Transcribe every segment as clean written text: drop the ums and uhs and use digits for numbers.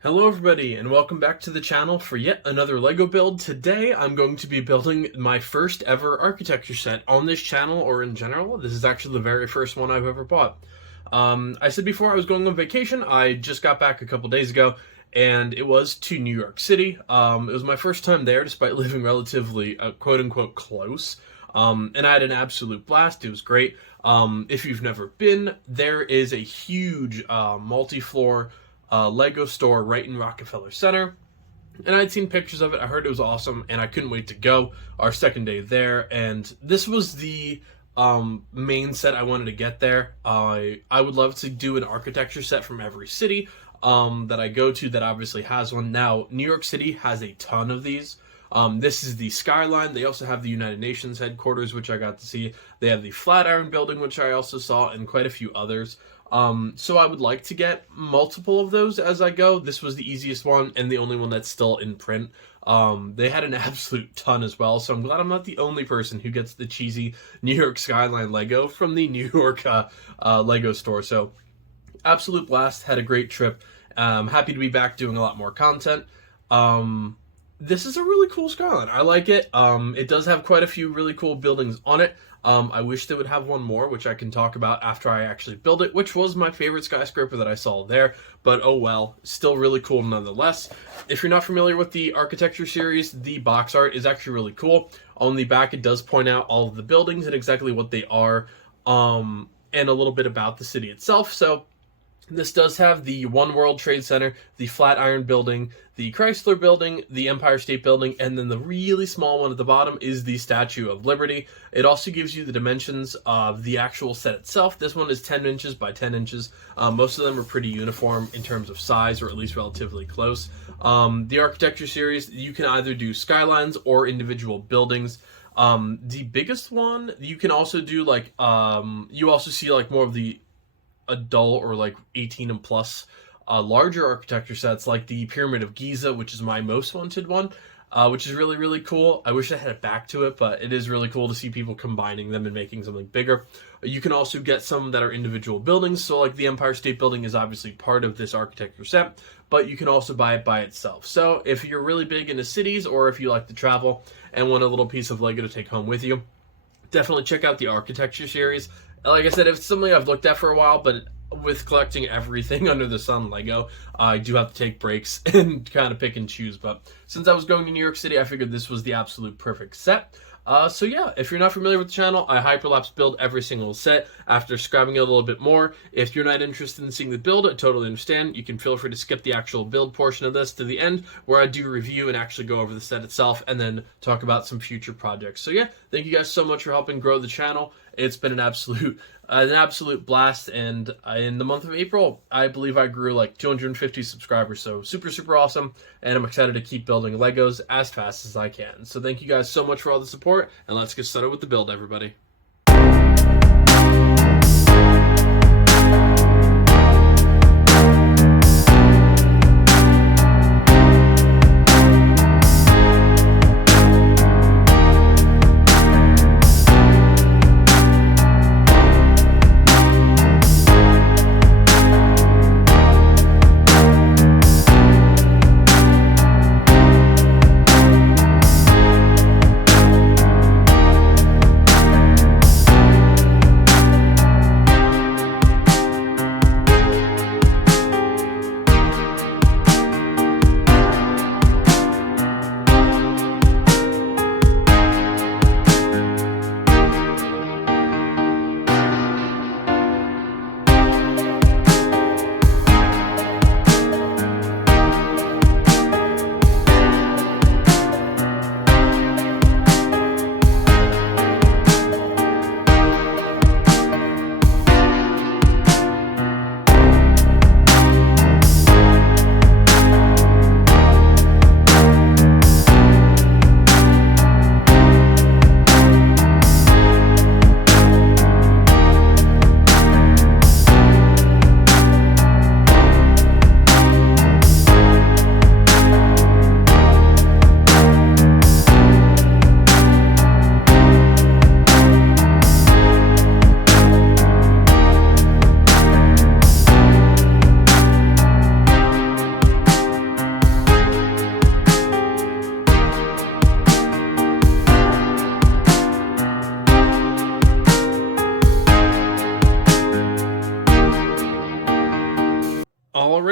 Hello everybody and welcome back to the channel for yet another LEGO build. Today I'm going to be building my first ever architecture set on this channel or in general. This is actually the very first one I've ever bought. I said before I was going on vacation. I just got back a couple days ago and it was to New York City. It was my first time there despite living relatively quote-unquote close. And I had an absolute blast. It was great. If you've never been, there is a huge multi-floor Lego store right in Rockefeller Center, and I'd seen pictures of it. I heard it was awesome, and I couldn't wait to go. Our second day there, and this was the main set I wanted to get there. I would love to do an architecture set from every city that I go to that obviously has one. Now, New York City has a ton of these. This is the Skyline. They also have the United Nations headquarters, which I got to see. They have the Flatiron building, which I also saw, and quite a few others. So I would like to get multiple of those as I go. This was the easiest one and the only one that's still in print. They had an absolute ton as well, so I'm glad I'm not the only person who gets the cheesy New York Skyline Lego from the New York Lego store. So absolute blast, had a great trip. Happy to be back doing a lot more content. This is a really cool Skyline. I like it. It does have quite a few really cool buildings on it. I wish they would have one more, which I can talk about after I actually build it, which was my favorite skyscraper that I saw there, but oh well, still really cool nonetheless. If you're not familiar with the architecture series, the box art is actually really cool. On the back, it does point out all of the buildings and exactly what they are, and a little bit about the city itself. So this does have the One World Trade Center, the Flatiron Building, the Chrysler Building, the Empire State Building, and then the really small one at the bottom is the Statue of Liberty. It also gives you the dimensions of the actual set itself. This one is 10 inches by 10 inches. Most of them are pretty uniform in terms of size, or at least relatively close. The architecture series, you can either do skylines or individual buildings. The biggest one, you can also do like, you also see like more of the adult or like 18 and plus larger architecture sets like the Pyramid of Giza, which is my most wanted one, which is really cool. I wish I had it back to it, but it is really cool to see people combining them and making something bigger. You can also get some that are individual buildings, so like the Empire State Building is obviously part of this architecture set, but you can also buy it by itself. So if you're really big into cities, or if you like to travel and want a little piece of Lego to take home with you, definitely check out the architecture series. Like I said, it's something I've looked at for a while, but with collecting everything under the sun Lego, I do have to take breaks and kind of pick and choose. But since I was going to New York City, I figured this was the absolute perfect set. So yeah, if you're not familiar with the channel, I hyperlapse build every single set after describing it a little bit more. If you're not interested in seeing the build, I totally understand. You can feel free to skip the actual build portion of this to the end, where I do review and actually go over the set itself and then talk about some future projects. So yeah, thank you guys so much for helping grow the channel. It's been an absolute blast, and in the month of April, I believe I grew like 250 subscribers, so super awesome, and I'm excited to keep building Legos as fast as I can. So thank you guys so much for all the support, and let's get started with the build, everybody.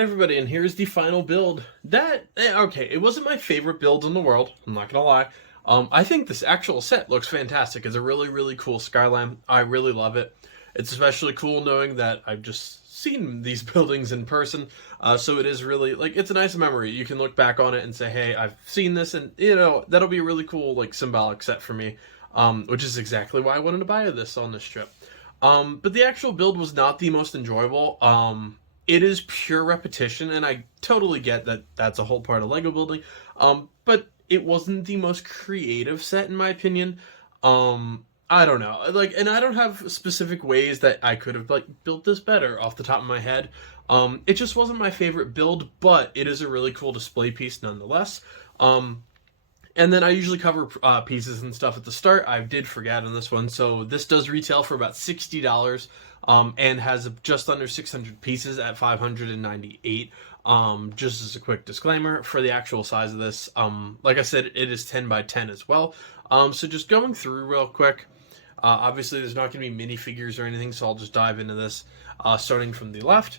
Alright everybody, and here's the final build. Okay, it wasn't my favorite build in the world, I'm not gonna lie. I think this actual set looks fantastic. It's a really, really cool Skyline. I really love it. It's especially cool knowing that I've just seen these buildings in person, so it is really, like, it's a nice memory. You can look back on it and say, hey, I've seen this, and, you know, that'll be a really cool, like, symbolic set for me, which is exactly why I wanted to buy this on this trip. But the actual build was not the most enjoyable. It is pure repetition, and I totally get that that's a whole part of Lego building, but it wasn't the most creative set in my opinion. I don't know, like, and I don't have specific ways that I could have, like, built this better off the top of my head. It just wasn't my favorite build, but it is a really cool display piece nonetheless. And then I usually cover pieces and stuff at the start. I did forget on this one, so this does retail for about $60, and has just under 600 pieces at 598. Just as a quick disclaimer for the actual size of this, like I said, it is 10 by 10 as well. So just going through real quick. Obviously, there's not going to be minifigures or anything, so I'll just dive into this, starting from the left,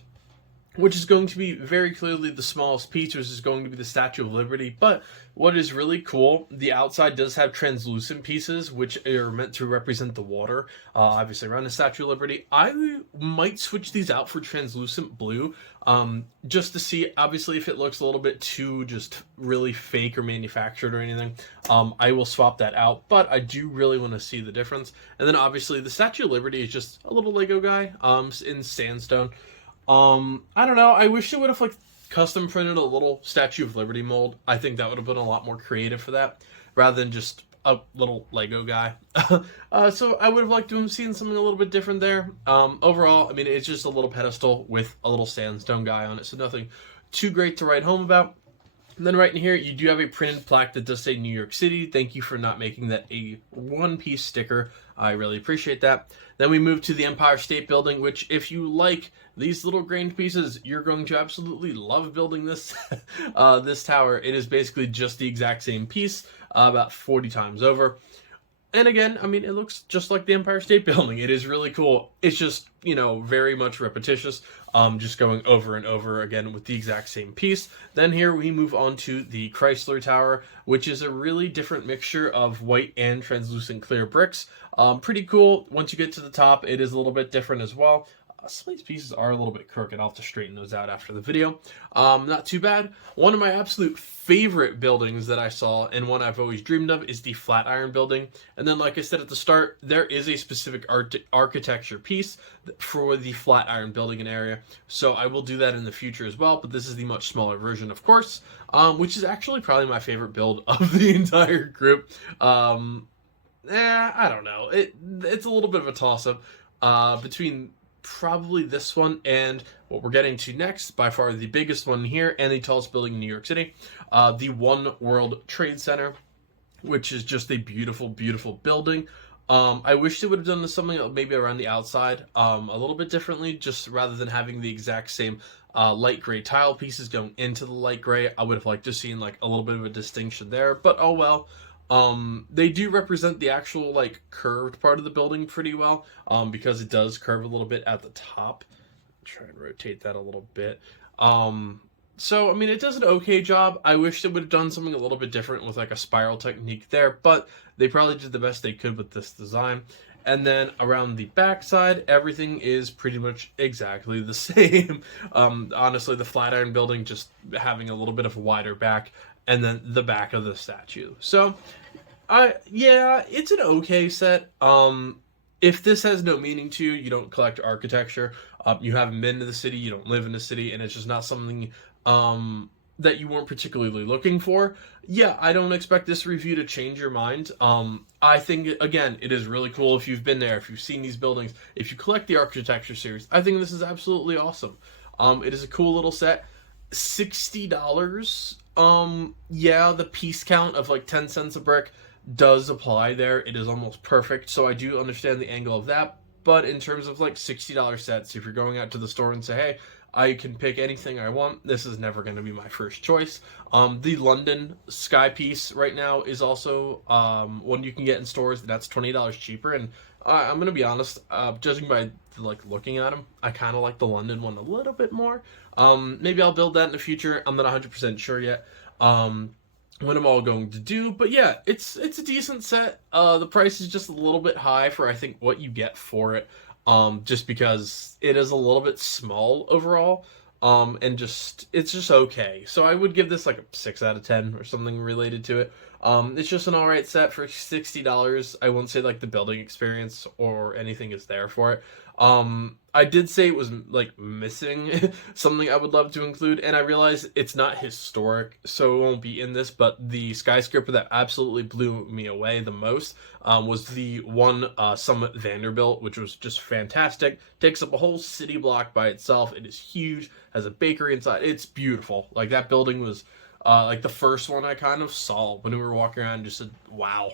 which is going to be very clearly the smallest piece, which is going to be the Statue of Liberty. But what is really cool, the outside does have translucent pieces, which are meant to represent the water, obviously around the Statue of Liberty. I might switch these out for translucent blue, just to see, obviously, if it looks a little bit too just really fake or manufactured or anything. I will swap that out, but I do really want to see the difference. And then, obviously, the Statue of Liberty is just a little Lego guy in sandstone. I don't know. I wish it would have, like, custom printed a little Statue of Liberty mold. I think that would have been a lot more creative for that, rather than just a little Lego guy. So I would have liked to have seen something a little bit different there. Overall, I mean, it's just a little pedestal with a little sandstone guy on it, so nothing too great to write home about. And then right in here, you do have a printed plaque that does say New York City. Thank you for not making that a one-piece sticker. I really appreciate that. Then we move to the Empire State Building, which, if you like these little grained pieces, you're going to absolutely love building this this tower. It is basically just the exact same piece, about 40 times over. And again, I mean, it looks just like the Empire State Building. It is really cool. It's just, you know, very much repetitious, just going over and over again with the exact same piece. Then here we move on to the Chrysler Tower, which is a really different mixture of white and translucent clear bricks. Pretty cool. Once you get to the top, it is a little bit different as well. Some of these pieces are a little bit crooked. I'll have to straighten those out after the video. Not too bad. One of my absolute favorite buildings that I saw, and one I've always dreamed of, is the Flatiron Building. And then, like I said at the start, there is a specific architecture piece for the Flatiron Building and area. So I will do that in the future as well, but this is the much smaller version, of course, which is actually probably my favorite build of the entire group. I don't know. It's a little bit of a toss-up between probably this one and what we're getting to next, by far the biggest one here and the tallest building in New York City, the One World Trade Center, which is just a beautiful, beautiful building. I wish they would have done something maybe around the outside a little bit differently, just rather than having the exact same light gray tile pieces going into the light gray. I would have liked to see like a little bit of a distinction there, but oh well. They do represent the actual, like, curved part of the building pretty well, because it does curve a little bit at the top. Try and rotate that a little bit. So, I mean, it does an okay job. I wish they would have done something a little bit different with, like, a spiral technique there, but they probably did the best they could with this design. And then around the back side, everything is pretty much exactly the same. Honestly, the Flatiron Building just having a little bit of a wider back, and then the back of the statue. So, yeah, it's an okay set. If this has no meaning to you, you don't collect architecture, you haven't been to the city, you don't live in the city, and it's just not something that you weren't particularly looking for, yeah, I don't expect this review to change your mind. I think, again, it is really cool if you've been there, if you've seen these buildings, if you collect the architecture series. I think this is absolutely awesome. It is a cool little set. $60. Yeah, the piece count of like 10 cents a brick does apply there. It is almost perfect, so I do understand the angle of that. But in terms of like $60 sets, if you're going out to the store and say, hey, I can pick anything I want, this is never going to be my first choice. The London Sky piece right now is also one you can get in stores. That's $20 cheaper, and I'm gonna be honest. Judging by like looking at them, I kind of like the London one a little bit more. Maybe I'll build that in the future. I'm not 100% sure yet. Um, what I'm all going to do, but yeah, it's a decent set. The price is just a little bit high for I think what you get for it. Just because it is a little bit small overall. And just it's just okay. So I would give this like a 6 out of 10 or something related to it. It's just an alright set for $60. I won't say like the building experience or anything is there for it. I did say it was like missing something I would love to include, and I realize it's not historic, so it won't be in this. But the skyscraper that absolutely blew me away the most was the one Summit Vanderbilt, which was just fantastic. Takes up a whole city block by itself. It is huge, has a bakery inside. It's beautiful. Like that building was like the first one I kind of saw when we were walking around, and just said, "Wow!"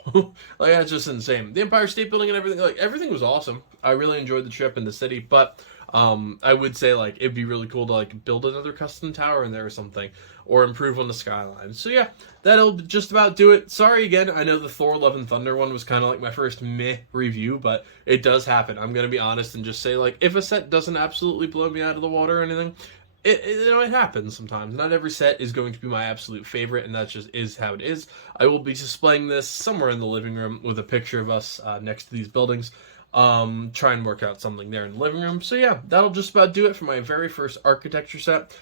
Like that's just insane. The Empire State Building and everything, like everything was awesome. I really enjoyed the trip in the city, but I would say like it'd be really cool to like build another custom tower in there or something, or improve on the Skyline. So yeah, that'll just about do it. Sorry again. I know the Thor: Love and Thunder one was kind of like my first meh review, but it does happen. I'm gonna be honest and just say like if a set doesn't absolutely blow me out of the water or anything, it happens sometimes. Not every set is going to be my absolute favorite, and that just is how it is. I will be displaying this somewhere in the living room with a picture of us next to these buildings. Try and work out something there in the living room. So yeah, that'll just about do it for my very first architecture set.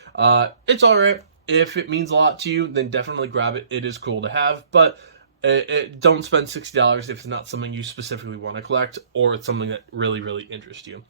It's alright. If it means a lot to you, then definitely grab it. It is cool to have, but don't spend $60 if it's not something you specifically want to collect, or it's something that really, really interests you.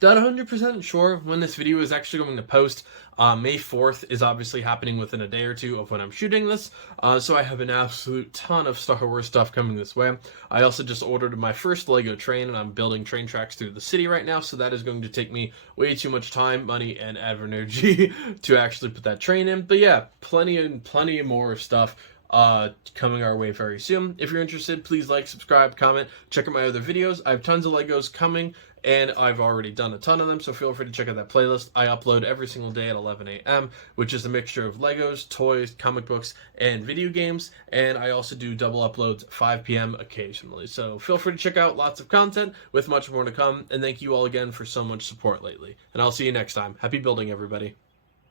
Not 100% sure when this video is actually going to post. May 4th is obviously happening within a day or two of when I'm shooting this, so I have an absolute ton of Star Wars stuff coming this way. I also just ordered my first Lego train, and I'm building train tracks through the city right now, so that is going to take me way too much time, money, and energy to actually put that train in. But yeah, plenty more stuff coming our way very soon. If you're interested, please like, subscribe, comment, check out my other videos. I have tons of Legos coming, and I've already done a ton of them, so feel free to check out that playlist. I upload every single day at 11 a.m., which is a mixture of Legos, toys, comic books, and video games, and I also do double uploads at 5 p.m. occasionally. So feel free to check out lots of content with much more to come, and thank you all again for so much support lately. And I'll see you next time. Happy building, everybody.